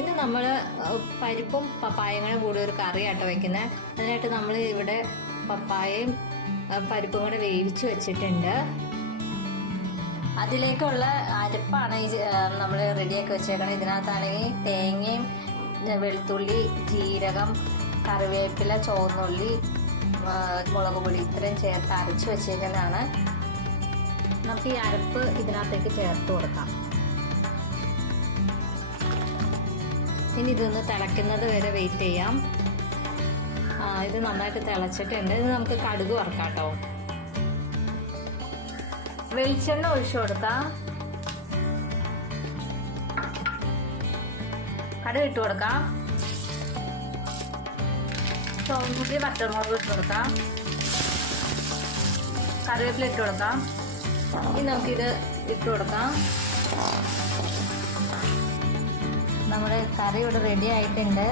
ഇന്ന് നമ്മൾ പരിപ്പും പപ്പായയും കൂടി ഒരു കറിയാട്ടോ വെക്കുന്നത്. അതിനായിട്ട് നമ്മൾ ഇവിടെ പപ്പായയും പരിപ്പും കൂടെ വേവിച്ച് വെച്ചിട്ടുണ്ട്. അതിലേക്കുള്ള അരപ്പാണ് നമ്മൾ റെഡിയാക്കി വെച്ചേക്കണം. ഇതിനകത്താണെങ്കിൽ തേങ്ങയും വെളുത്തുള്ളി, ജീരകം, കറിവേപ്പില, ചുവന്നുള്ളി, മുളക് പൊടി ഇത്രയും ചേർത്ത് അരച്ച് വെച്ചേക്കുന്നതാണ്. നമുക്ക് ഈ അരപ്പ് ഇതിനകത്തേക്ക് ചേർത്ത് കൊടുക്കാം. ഇനി ഇതൊന്ന് തിളയ്ക്കുന്നത് വരെ വെയിറ്റ് ചെയ്യാം. ഇത് നന്നായിട്ട് തിളച്ചിട്ടുണ്ട്. ഇത് നമുക്ക് കടുക് വറക്കാം കേട്ടോ. വെളിച്ചെണ്ണ ഒഴിച്ചു കൊടുക്കാം. കടുക് ഇട്ട് കൊടുക്കാം. ചുവന്നുള്ളി, വറ്റൽമുളക് ഇട്ട് കൊടുക്കാം. കറിവേപ്പില ഇട്ട് കൊടുക്കാം. ഇനി നമുക്കിത് ഇട്ട് കൊടുക്കാം. നമ്മുടെ കറി ഇവിടെ റെഡി ആയിട്ടുണ്ട്.